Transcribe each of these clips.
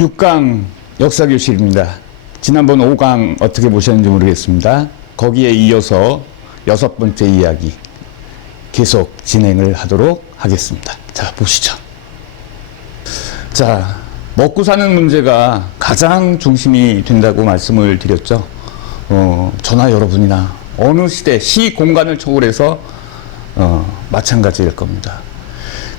6강 역사교실입니다. 지난번 5강 어떻게 보셨는지 모르겠습니다. 거기에 이어서 6번째 이야기 계속 진행을 하도록 하겠습니다. 자, 보시죠. 자, 먹고 사는 문제가 가장 중심이 된다고 말씀을 드렸죠. 저나 여러분이나 어느 시대, 시, 공간을 초월해서 마찬가지일 겁니다.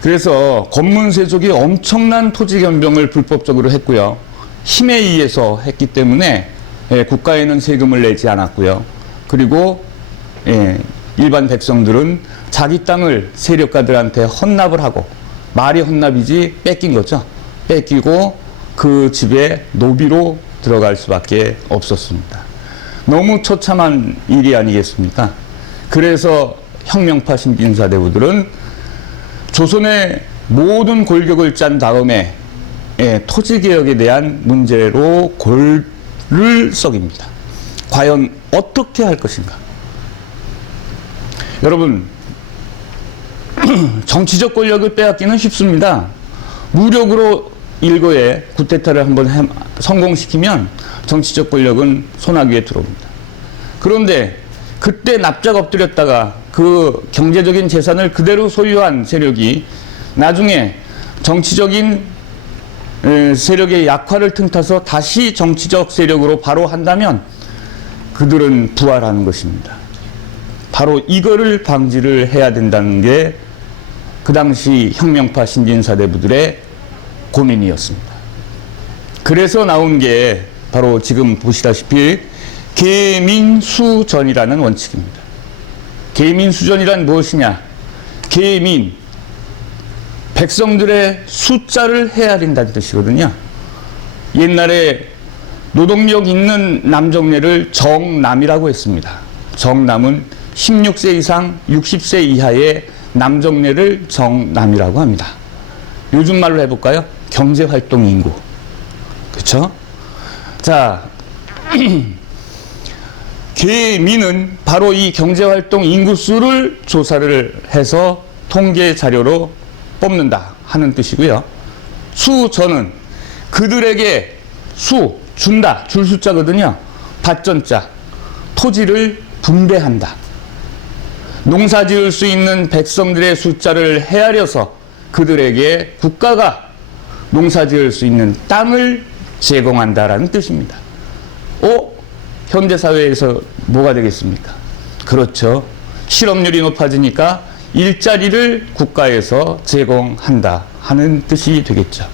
그래서 권문세족이 엄청난 토지 변경을 불법적으로 했고요. 힘에 의해서 했기 때문에 국가에는 세금을 내지 않았고요. 그리고 일반 백성들은 자기 땅을 세력가들한테 헌납을 하고, 말이 헌납이지 뺏긴 거죠. 뺏기고 그 집에 노비로 들어갈 수밖에 없었습니다. 너무 처참한 일이 아니겠습니까? 그래서 혁명파 신진사대부들은 조선의 모든 골격을 짠 다음에 토지개혁에 대한 문제로 골을 썩입니다. 과연 어떻게 할 것인가? 여러분, 정치적 권력을 빼앗기는 쉽습니다. 무력으로 일거에 쿠데타를 한번 성공시키면 정치적 권력은 소나기에 들어옵니다. 그런데 그때 납작 엎드렸다가 그 경제적인 재산을 그대로 소유한 세력이 나중에 정치적인 세력의 약화를 틈타서 다시 정치적 세력으로 바로 한다면 그들은 부활하는 것입니다. 바로 이거를 방지를 해야 된다는 게 그 당시 혁명파 신진사대부들의 고민이었습니다. 그래서 나온 게 바로 지금 보시다시피 계민수전이라는 원칙입니다. 계민수전이란 무엇이냐? 계민, 백성들의 숫자를 헤아린다는 뜻이거든요. 옛날에 노동력 있는 남정네를 정남이라고 했습니다. 정남은 16세 이상 60세 이하의 남정네를 정남이라고 합니다. 요즘 말로 해볼까요? 경제활동 인구. 그쵸? 자, 계민은 바로 이 경제활동 인구수를 조사를 해서 통계 자료로 뽑는다 하는 뜻이고요. 수전은 그들에게 준다, 줄 숫자거든요. 밭전자, 토지를 분배한다. 농사 지을 수 있는 백성들의 숫자를 헤아려서 그들에게 국가가 농사 지을 수 있는 땅을 제공한다라는 뜻입니다. 현대사회에서 뭐가 되겠습니까? 그렇죠. 실업률이 높아지니까 일자리를 국가에서 제공한다 하는 뜻이 되겠죠.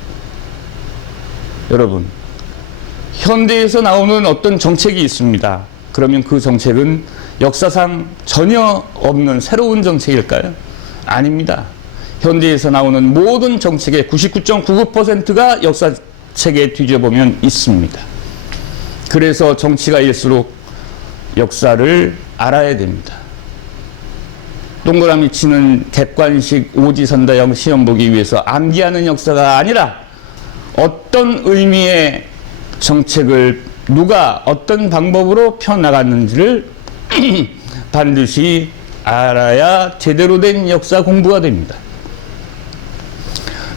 여러분, 현대에서 나오는 어떤 정책이 있습니다. 그러면 그 정책은 역사상 전혀 없는 새로운 정책일까요? 아닙니다. 현대에서 나오는 모든 정책의 99.99%가 역사책에 뒤져보면 있습니다. 그래서 정치가일수록 역사를 알아야 됩니다. 동그라미 치는 객관식 오지선다형 시험 보기 위해서 암기하는 역사가 아니라 어떤 의미의 정책을 누가 어떤 방법으로 펴나갔는지를 반드시 알아야 제대로 된 역사 공부가 됩니다.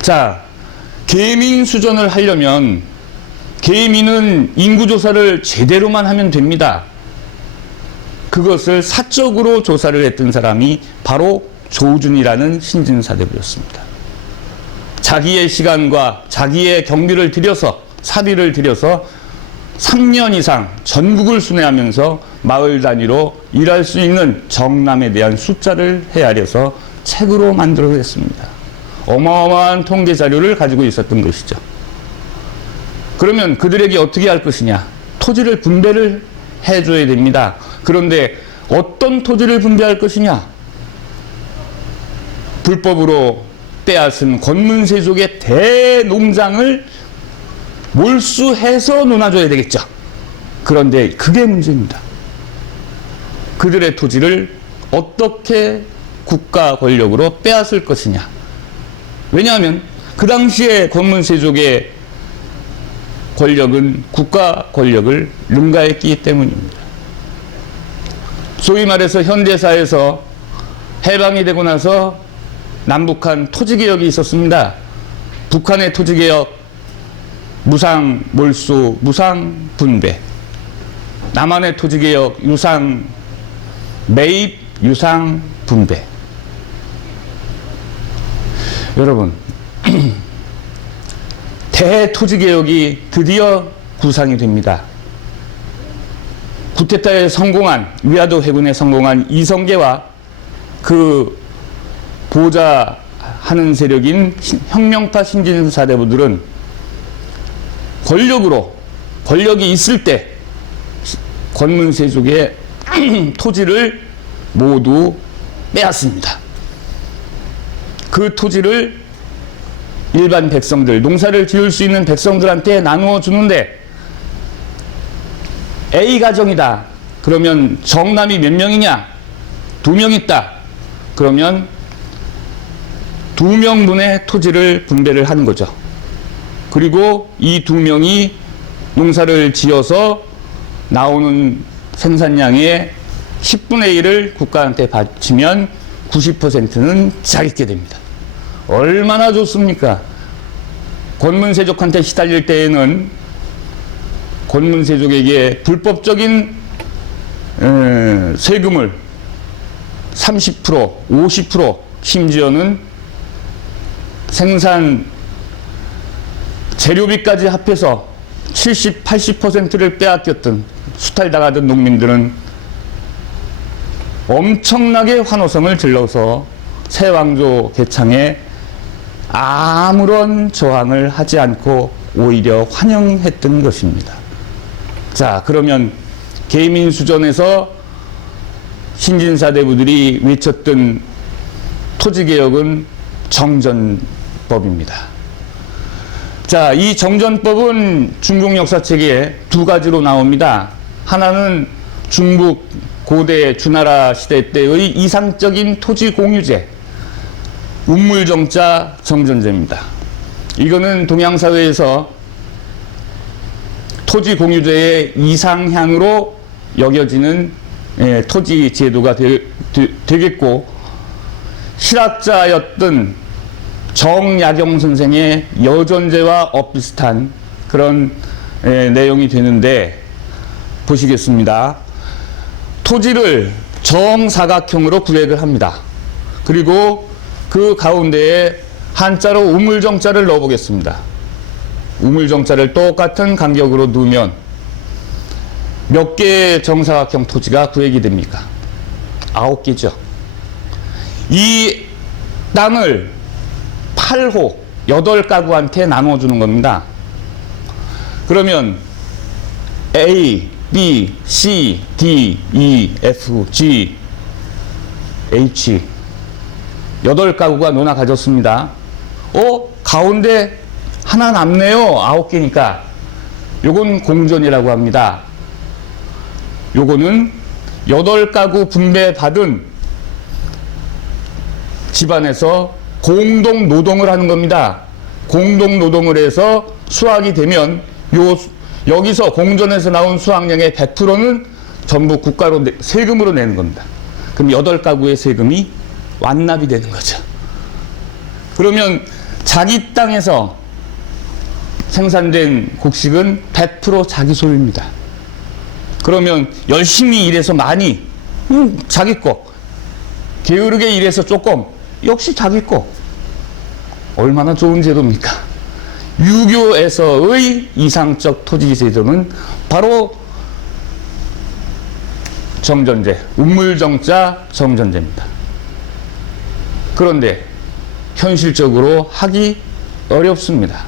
자, 계민수전을 하려면 계민은 인구조사를 제대로만 하면 됩니다. 그것을 사적으로 조사를 했던 사람이 바로 조준이라는 신진사대부였습니다. 자기의 시간과 자기의 경비를 들여서, 사비를 들여서 3년 이상 전국을 순회하면서 마을 단위로 일할 수 있는 정남에 대한 숫자를 헤아려서 책으로 만들어냈습니다. 어마어마한 통계 자료를 가지고 있었던 것이죠. 그러면 그들에게 어떻게 할 것이냐? 토지를 분배를 해줘야 됩니다. 그런데 어떤 토지를 분배할 것이냐? 불법으로 빼앗은 권문세족의 대농장을 몰수해서 논아줘야 되겠죠. 그런데 그게 문제입니다. 그들의 토지를 어떻게 국가 권력으로 빼앗을 것이냐? 왜냐하면 그 당시에 권문세족의 권력은 국가 권력을 능가했기 때문입니다. 소위 말해서 현대사에서 해방이 되고 나서 남북한 토지개혁이 있었습니다. 북한의 토지개혁 무상 몰수, 무상 분배. 남한의 토지개혁, 유상 매입, 유상 분배. 여러분, 대토지개혁이 드디어 구상이 됩니다. 쿠데타에 성공한, 위화도 해군에 성공한 이성계와 그 보좌하는 세력인 혁명파 신진사대부들은 권력이 있을 때 권문세족의 토지를 모두 빼앗습니다. 그 토지를 일반 백성들, 농사를 지을 수 있는 백성들한테 나누어 주는데, A 가정이다. 그러면 정남이 몇 명이냐? 2명 있다. 그러면 2명분의 토지를 분배를 하는 거죠. 그리고 이 2명이 농사를 지어서 나오는 생산량의 10분의 1을 국가한테 바치면 90%는 자기게 됩니다. 얼마나 좋습니까? 권문세족한테 시달릴 때에는 권문세족에게 불법적인 세금을 30%, 50%, 심지어는 생산 재료비까지 합해서 70, 80%를 빼앗겼던, 수탈당하던 농민들은 엄청나게 환호성을 질러서 새왕조 개창에 아무런 저항을 하지 않고 오히려 환영했던 것입니다. 자, 그러면 계민수전에서 신진사대부들이 외쳤던 토지개혁은 정전법입니다. 자, 이 정전법은 중국 역사책에 2가지로 나옵니다. 하나는 중국 고대 주나라 시대 때의 이상적인 토지 공유제, 운물정자 정전제입니다. 이거는 동양사회에서 토지 공유제의 이상향으로 여겨지는 토지 제도가 되겠고, 실학자였던 정야경 선생의 여전제와 엇비슷한 그런 내용이 되는데, 보시겠습니다. 토지를 정사각형으로 구획을 합니다. 그리고 그 가운데에 한자로 우물정자를 넣어 보겠습니다. 우물정자를 똑같은 간격으로 넣으면 몇 개의 정사각형 토지가 구획이 됩니까? 9개죠. 이 땅을 8호 8가구한테 나눠주는 겁니다. 그러면 A, B, C, D, E, F, G, H 8가구가 논아 가졌습니다. 가운데 하나 남네요. 9개니까. 요건 공전이라고 합니다. 요거는 8가구 분배받은 집안에서 공동 노동을 하는 겁니다. 공동 노동을 해서 수확이 되면 여기서 공전에서 나온 수확량의 100%는 전부 국가로 세금으로 내는 겁니다. 그럼 8가구의 세금이 완납이 되는 거죠. 그러면 자기 땅에서 생산된 곡식은 100% 자기 소유입니다. 그러면 열심히 일해서 많이, 자기 거. 게으르게 일해서 조금, 역시 자기 거. 얼마나 좋은 제도입니까? 유교에서의 이상적 토지 제도는 바로 정전제, 운물정자 정전제입니다. 그런데 현실적으로 하기 어렵습니다.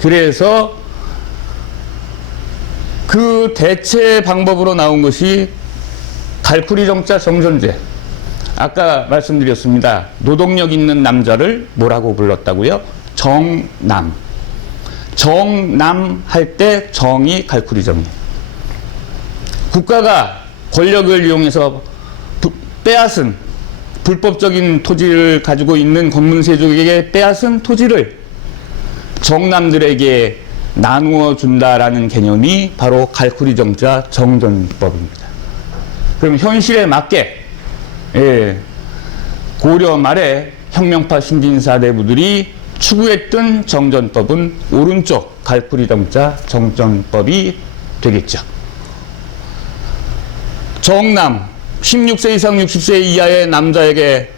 그래서 그 대체 방법으로 나온 것이 갈쿠리 정자 정전제. 아까 말씀드렸습니다. 노동력 있는 남자를 뭐라고 불렀다고요? 정남. 정남 할 때 정이 갈쿠리 정이에요. 국가가 권력을 이용해서 빼앗은 불법적인 토지를 가지고 있는 권문세족에게 빼앗은 토지를 정남들에게 나누어 준다라는 개념이 바로 갈쿠리 정자 정전법입니다. 그럼 현실에 맞게 고려 말에 혁명파 신진사대부들이 추구했던 정전법은 오른쪽 갈풀이정자 정전법이 되겠죠. 정남 16세 이상 60세 이하의 남자에게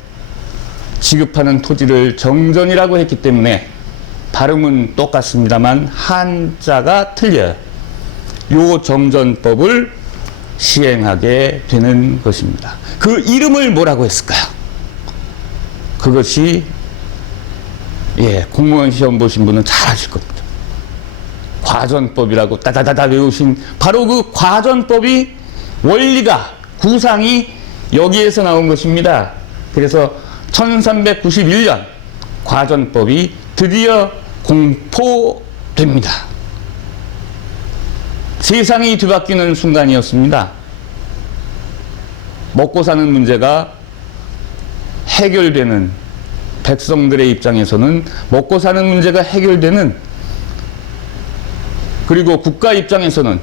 지급하는 토지를 정전이라고 했기 때문에 발음은 똑같습니다만 한자가 틀려요. 요 정전법을 시행하게 되는 것입니다. 그 이름을 뭐라고 했을까요? 그것이 공무원 시험 보신 분은 잘 아실 겁니다. 과전법이라고 따다다다 외우신 바로 그 과전법이 원리가 구상이 여기에서 나온 것입니다. 그래서 1391년 과전법이 드디어 공포됩니다. 세상이 뒤바뀌는 순간이었습니다. 먹고 사는 문제가 해결되는, 백성들의 입장에서는 먹고 사는 문제가 해결되는, 그리고 국가 입장에서는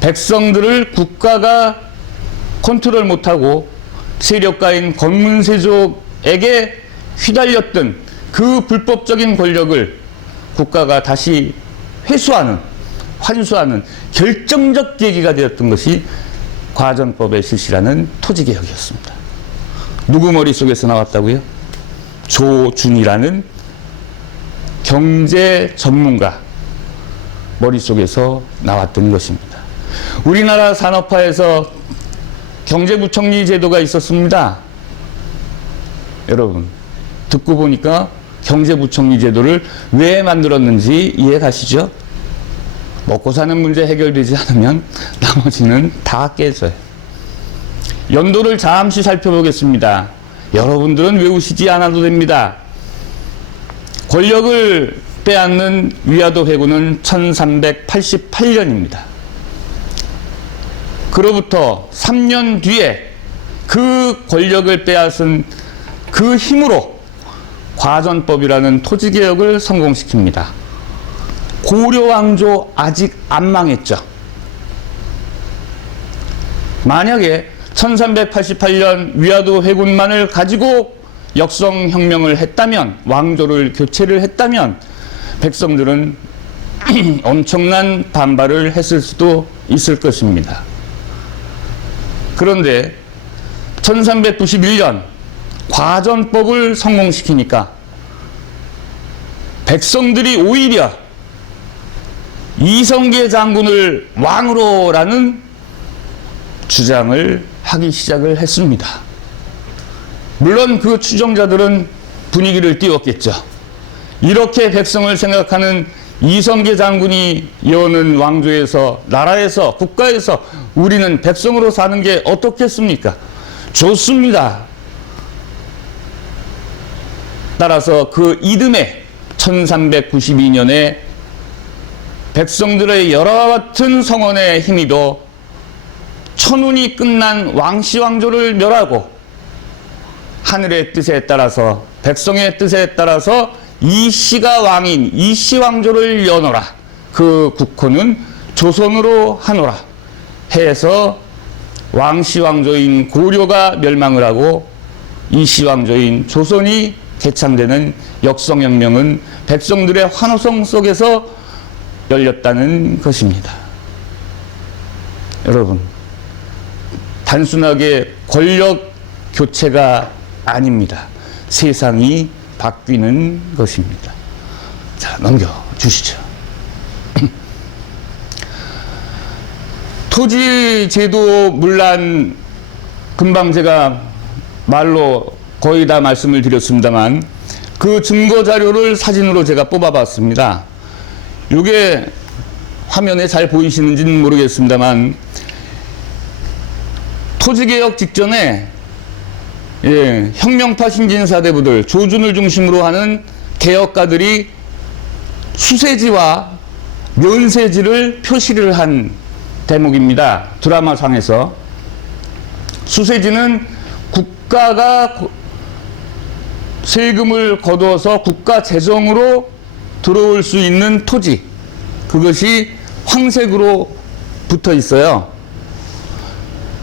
백성들을 국가가 컨트롤 못하고 세력가인 권문세족에게 휘달렸던 그 불법적인 권력을 국가가 다시 회수하는, 환수하는 결정적 계기가 되었던 것이 과전법의 실시라는 토지개혁이었습니다. 누구 머릿속에서 나왔다고요? 조준이라는 경제 전문가 머릿속에서 나왔던 것입니다. 우리나라 산업화에서 경제부총리 제도가 있었습니다. 여러분, 듣고 보니까 경제부총리 제도를 왜 만들었는지 이해 가시죠? 먹고 사는 문제 해결되지 않으면 나머지는 다 깨져요. 연도를 잠시 살펴보겠습니다. 여러분들은 외우시지 않아도 됩니다. 권력을 빼앗는 위화도 회군은 1388년입니다. 그로부터 3년 뒤에 그 권력을 빼앗은 그 힘으로 과전법이라는 토지개혁을 성공시킵니다. 고려왕조 아직 안 망했죠. 만약에 1388년 위화도 회군만을 가지고 역성혁명을 했다면, 왕조를 교체를 했다면 백성들은 엄청난 반발을 했을 수도 있을 것입니다. 그런데 1391년 과전법을 성공시키니까 백성들이 오히려 이성계 장군을 왕으로라는 주장을 하기 시작을 했습니다. 물론 그 추종자들은 분위기를 띄웠겠죠. 이렇게 백성을 생각하는 이성계 장군이 여는 왕조에서, 나라에서, 국가에서 우리는 백성으로 사는 게 어떻겠습니까? 좋습니다. 따라서 그 이듬해 1392년에 백성들의 여러 같은 성원에 힘입어 천운이 끝난 왕씨왕조를 멸하고 하늘의 뜻에 따라서, 백성의 뜻에 따라서 이씨가 왕인 이씨왕조를 여노라. 그 국호는 조선으로 하노라 해서 왕씨왕조인 고려가 멸망을 하고 이씨왕조인 조선이 개창되는 역성혁명은 백성들의 환호성 속에서 열렸다는 것입니다. 여러분, 단순하게 권력 교체가 아닙니다. 세상이 바뀌는 것입니다. 자, 넘겨주시죠. 토지제도 문란, 금방 제가 말로 거의 다 말씀을 드렸습니다만 그 증거 자료를 사진으로 제가 뽑아봤습니다. 이게 화면에 잘 보이시는지는 모르겠습니다만 토지개혁 직전에 혁명파 신진사대부들, 조준을 중심으로 하는 개혁가들이 수세지와 면세지를 표시를 한 대목입니다. 드라마상에서. 수세지는 국가가 세금을 거두어서 국가 재정으로 들어올 수 있는 토지, 그것이 황색으로 붙어 있어요.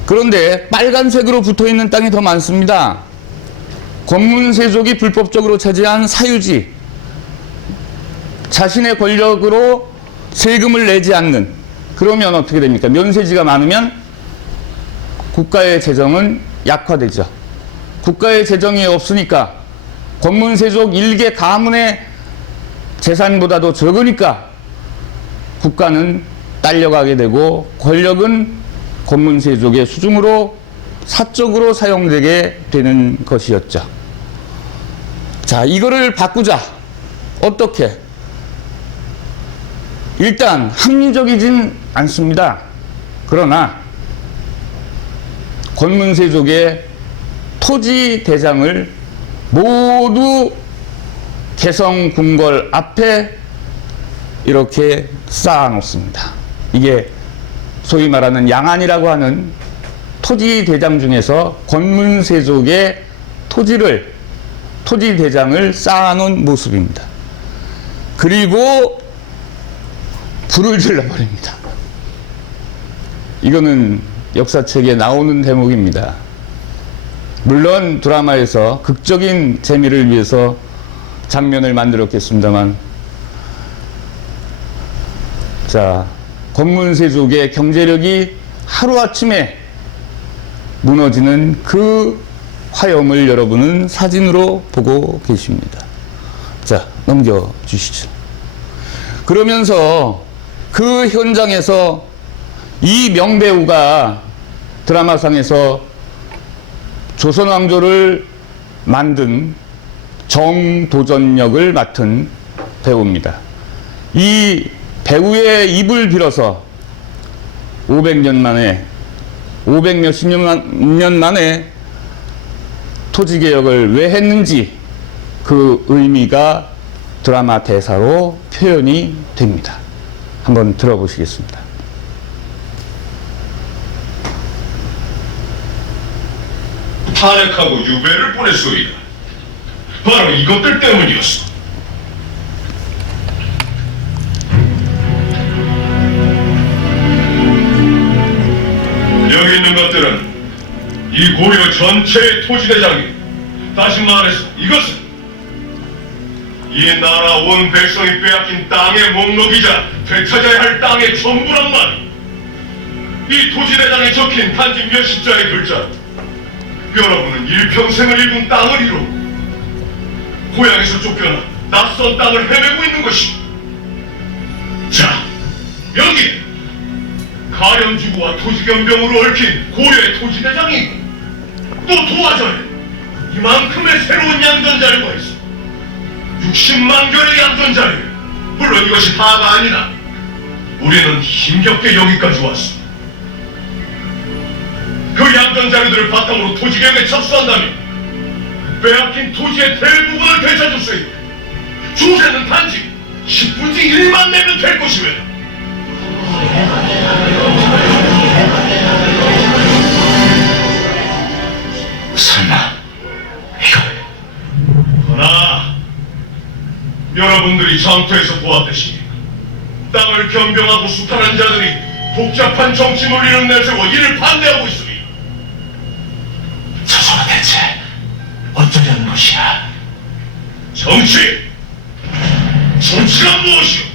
그런데 빨간색으로 붙어 있는 땅이 더 많습니다. 권문세족이 불법적으로 차지한 사유지, 자신의 권력으로 세금을 내지 않는, 그러면 어떻게 됩니까? 면세지가 많으면 국가의 재정은 약화되죠. 국가의 재정이 없으니까 권문세족 일개 가문의 재산보다도 적으니까 국가는 딸려가게 되고 권력은 권문세족의 수중으로 사적으로 사용되게 되는 것이었죠. 자, 이거를 바꾸자. 어떻게? 일단 합리적이진 않습니다. 그러나 권문세족의 토지 대장을 모두 개성 궁궐 앞에 이렇게 쌓아 놓습니다. 이게 소위 말하는 양안이라고 하는 토지 대장 중에서 권문세족의 토지 대장을 쌓아 놓은 모습입니다. 그리고 불을 질러 버립니다. 이거는 역사책에 나오는 대목입니다. 물론 드라마에서 극적인 재미를 위해서 장면을 만들었겠습니다만, 자, 권문세족의 경제력이 하루아침에 무너지는 그 화염을 여러분은 사진으로 보고 계십니다. 자, 넘겨주시죠. 그러면서 그 현장에서 이 명배우가 드라마상에서 조선왕조를 만든 정도전 역을 맡은 배우입니다. 이 배우의 입을 빌어서 500몇 년 만에 토지개혁을 왜 했는지 그 의미가 드라마 대사로 표현이 됩니다. 한번 들어보시겠습니다. 탄핵하고 유배를 보냈소이다. 바로 이것들 때문이었어. 여기 있는 것들은 이 고려 전체의 토지대장이, 다시 말해서 이것은 이 나라 온 백성이 빼앗긴 땅의 목록이자 되찾아야 할 땅의 전부란 말이야. 이 토지대장에 적힌 단지 몇십 자의 글자, 여러분은 일평생을 입은 땅을 이루고 고향에서 쫓겨나 낯선 땅을 헤매고 있는 것이. 자, 여기 가련지구와 토지견병으로 얽힌 고려의 토지대장이 있고, 또 도화전에 이만큼의 새로운 양전자료가 있어. 60만 결의 양전자료. 물론 이것이 다가 아니나 우리는 힘겹게 여기까지 왔어. 그 양전자료들을 바탕으로 토지개혁에 착수한다면 빼앗긴 토지의 대부분을 되찾을 수 있고, 조세는 단지 10분의 1만 내면 될 것이며, 설마 이거? 그러나 여러분들이 장터에서 보았듯이 땅을 변경하고 수탈한 자들이 복잡한 정치 논리를 내세워 이를 반대하고 있으니, 저서로 대체 어쩌려는 것이야? 정치가 무엇이오?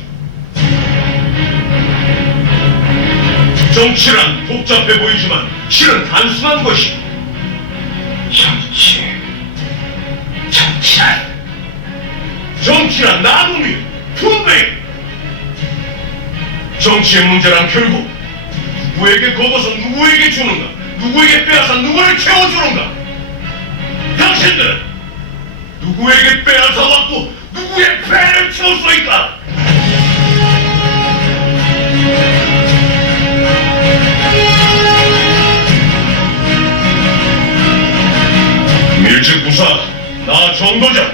정치란 복잡해 보이지만 실은 단순한 것이. 정치란 나눔이, 분배. 정치의 문제란 결국 누구에게 걷어서 누구에게 주는가, 누구에게 빼앗아 누구를 채워주는가. 당신들은 누구에게 빼앗아 왔고 누구의 배를 채웠소이까? 밀직부사 나 정도장,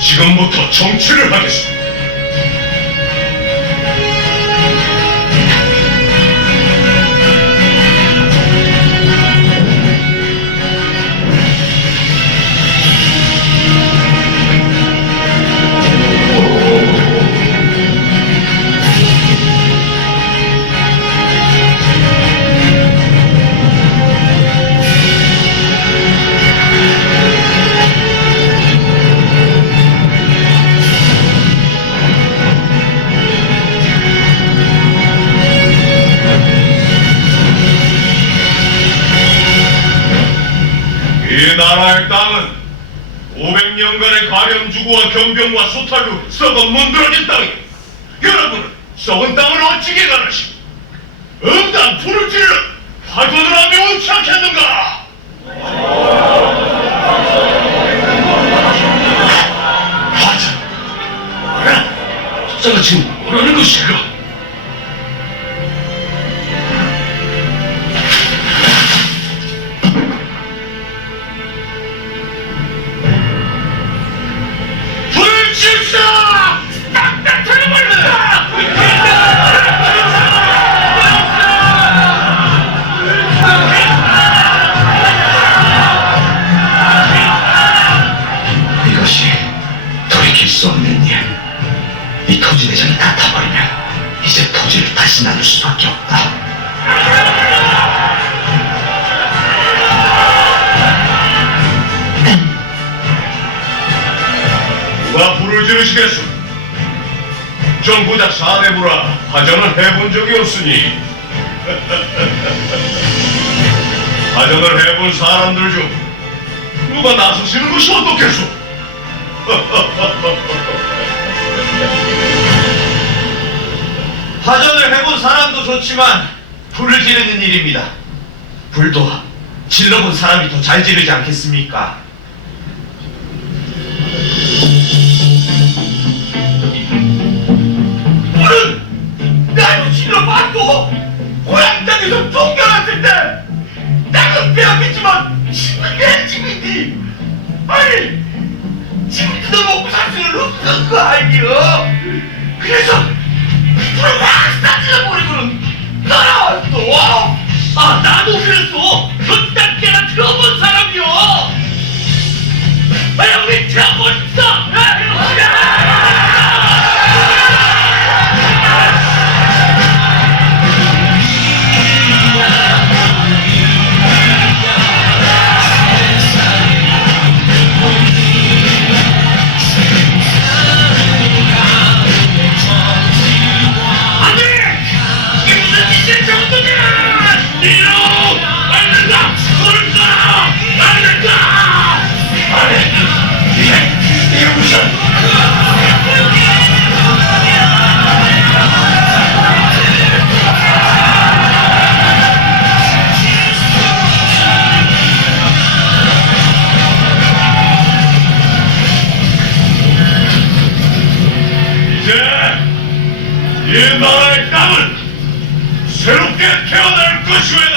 지금부터 정치를 하겠습니다. 이 나라의 땅은 500년간의 가련주구와 경병과 소탈로 썩어 문드러진 땅이요. 여러분은 썩은 땅을 어찌게 가르시고 응당 불을 지르 화전을 하며 옳지 않겠는가? 화전? 뭐라? 저가 지금 뭐라는 것인가? 불을 질사! 딱딱 터져버린다! 이것이 돌이킬 수 없는 일. 이 토지 대장이 다 타버리면 이제 토지를 다시 나눌 수밖에 없다. 누가 불을 지르시겠소? 정부작 사대부라 화전을 해본 적이 없으니 화전을 해본 사람들 중 누가 나서시는 것이 어떻겠소? 화전을 해본 사람도 좋지만 불을 지르는 일입니다. 불도 질러본 사람이 더 잘 지르지 않겠습니까? 불은 나도 질러봤고 고향 땅에서 쫓겨났을 때 땅은 빼앗겼지만 집은 내 집이니 아니 집을 뜯어먹고 살 수는 없는 거 아니여. 그래서 불을 확 싸질러버리고는 따라왔어. 아 나도 그랬어. 현장계가 들어본 사람이요. 아야 우리 들어본 있어. 이 나라의 땅은 새롭게 태어날 것이외다.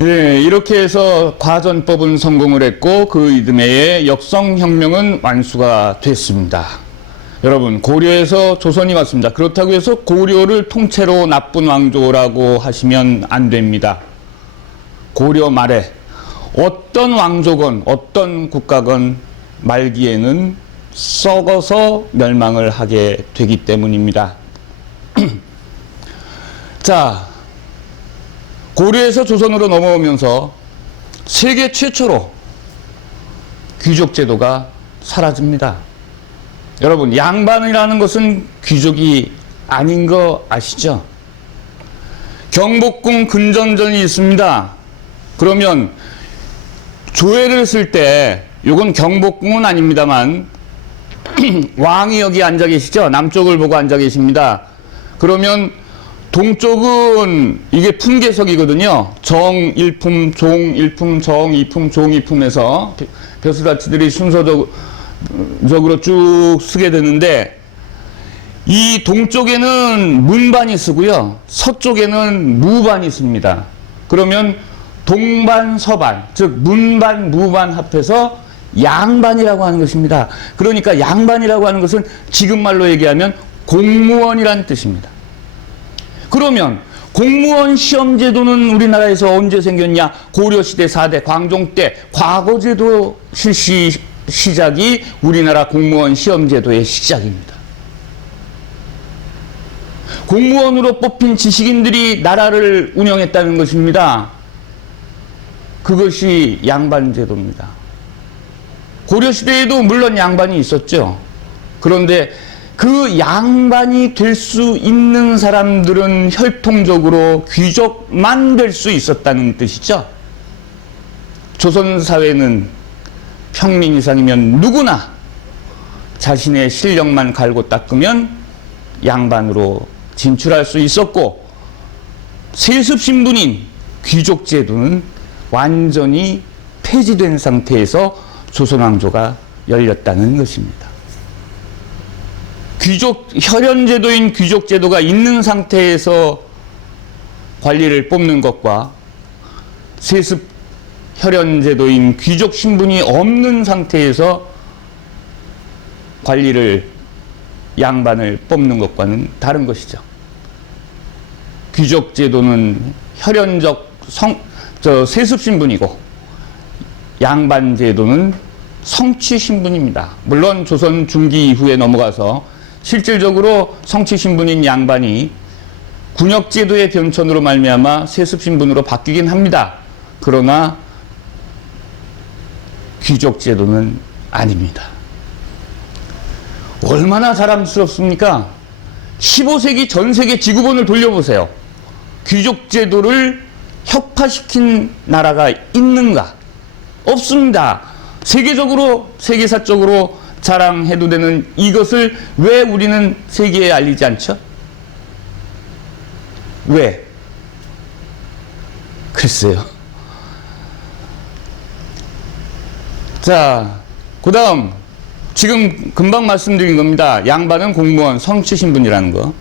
예, 이렇게 해서 과전법은 성공을 했고 그 이듬해에 역성혁명은 완수가 됐습니다. 여러분, 고려에서 조선이 왔습니다. 그렇다고 해서 고려를 통째로 나쁜 왕조라고 하시면 안 됩니다. 고려 말에 어떤 왕조건 어떤 국가건 말기에는 썩어서 멸망을 하게 되기 때문입니다. 자, 고려에서 조선으로 넘어오면서 세계 최초로 귀족제도가 사라집니다. 여러분, 양반이라는 것은 귀족이 아닌 거 아시죠? 경복궁 근전전이 있습니다. 그러면 조회를 쓸 때, 요건 경복궁은 아닙니다만 왕이 여기 앉아 계시죠? 남쪽을 보고 앉아 계십니다. 그러면 동쪽은 이게 품계석이거든요. 정일품, 종일품, 정이품, 종이품에서 벼슬아치들이 순서적으로 쭉 쓰게 되는데, 이 동쪽에는 문반이 쓰고요. 서쪽에는 무반이 씁니다. 그러면 동반, 서반, 즉 문반, 무반 합해서 양반이라고 하는 것입니다. 그러니까 양반이라고 하는 것은 지금 말로 얘기하면 공무원이라는 뜻입니다. 그러면 공무원 시험제도는 우리나라에서 언제 생겼냐? 고려시대 4대 광종 때 과거제도 시작이 우리나라 공무원 시험제도의 시작입니다. 공무원으로 뽑힌 지식인들이 나라를 운영했다는 것입니다. 그것이 양반제도입니다. 고려시대에도 물론 양반이 있었죠. 그런데 그 양반이 될 수 있는 사람들은 혈통적으로 귀족만 될 수 있었다는 뜻이죠. 조선사회는 평민 이상이면 누구나 자신의 실력만 갈고 닦으면 양반으로 진출할 수 있었고, 세습신분인 귀족제도는 완전히 폐지된 상태에서 조선왕조가 열렸다는 것입니다. 혈연제도인 귀족제도가 있는 상태에서 관리를 뽑는 것과 세습 혈연제도인 귀족 신분이 없는 상태에서 관리를 양반을 뽑는 것과는 다른 것이죠. 귀족제도는 혈연적 세습 신분이고, 양반제도는 성취 신분입니다. 물론 조선 중기 이후에 넘어가서 실질적으로 성취 신분인 양반이 군역제도의 변천으로 말미암아 세습 신분으로 바뀌긴 합니다. 그러나 귀족제도는 아닙니다. 얼마나 자랑스럽습니까? 15세기 전 세계 지구본을 돌려보세요. 귀족제도를 혁파시킨 나라가 있는가? 없습니다. 세계사적으로 자랑해도 되는 이것을 왜 우리는 세계에 알리지 않죠? 왜? 글쎄요. 자, 그 다음 지금 금방 말씀드린 겁니다. 양반은 공무원, 성취 신분이라는 거.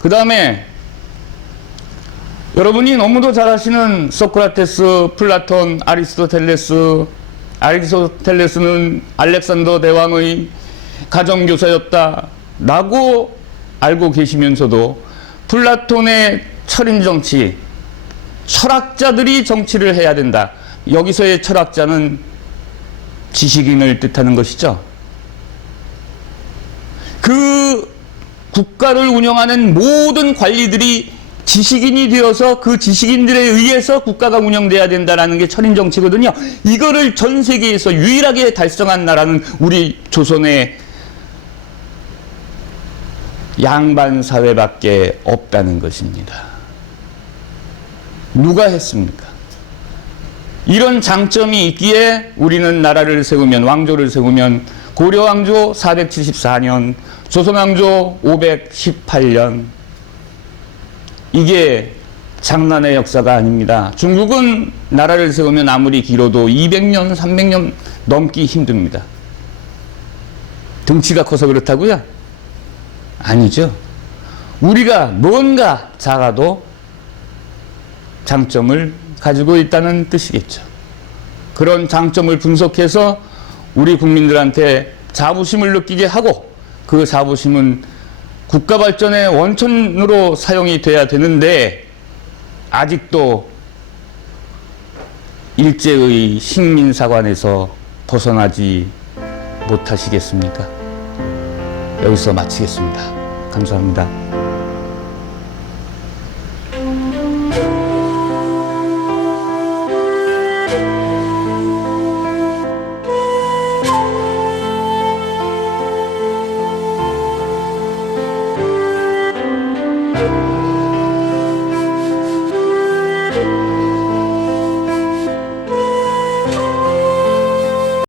그 다음에 여러분이 너무도 잘 아시는 소크라테스, 플라톤, 아리스토텔레스는 알렉산더 대왕의 가정교사였다 라고 알고 계시면서도 플라톤의 철인정치, 철학자들이 정치를 해야 된다. 여기서의 철학자는 지식인을 뜻하는 것이죠. 그 국가를 운영하는 모든 관리들이 지식인이 되어서 그 지식인들에 의해서 국가가 운영돼야 된다는 게 철인정치거든요. 이거를 전 세계에서 유일하게 달성한 나라는 우리 조선의 양반사회밖에 없다는 것입니다. 누가 했습니까? 이런 장점이 있기에 우리는 나라를 세우면, 왕조를 세우면 고려왕조 474년, 조선왕조 518년, 이게 장난의 역사가 아닙니다. 중국은 나라를 세우면 아무리 길어도 200년, 300년 넘기 힘듭니다. 덩치가 커서 그렇다고요? 아니죠. 우리가 뭔가 작아도 장점을 가지고 있다는 뜻이겠죠. 그런 장점을 분석해서 우리 국민들한테 자부심을 느끼게 하고, 그 자부심은 국가 발전의 원천으로 사용이 돼야 되는데 아직도 일제의 식민사관에서 벗어나지 못하시겠습니까? 여기서 마치겠습니다. 감사합니다.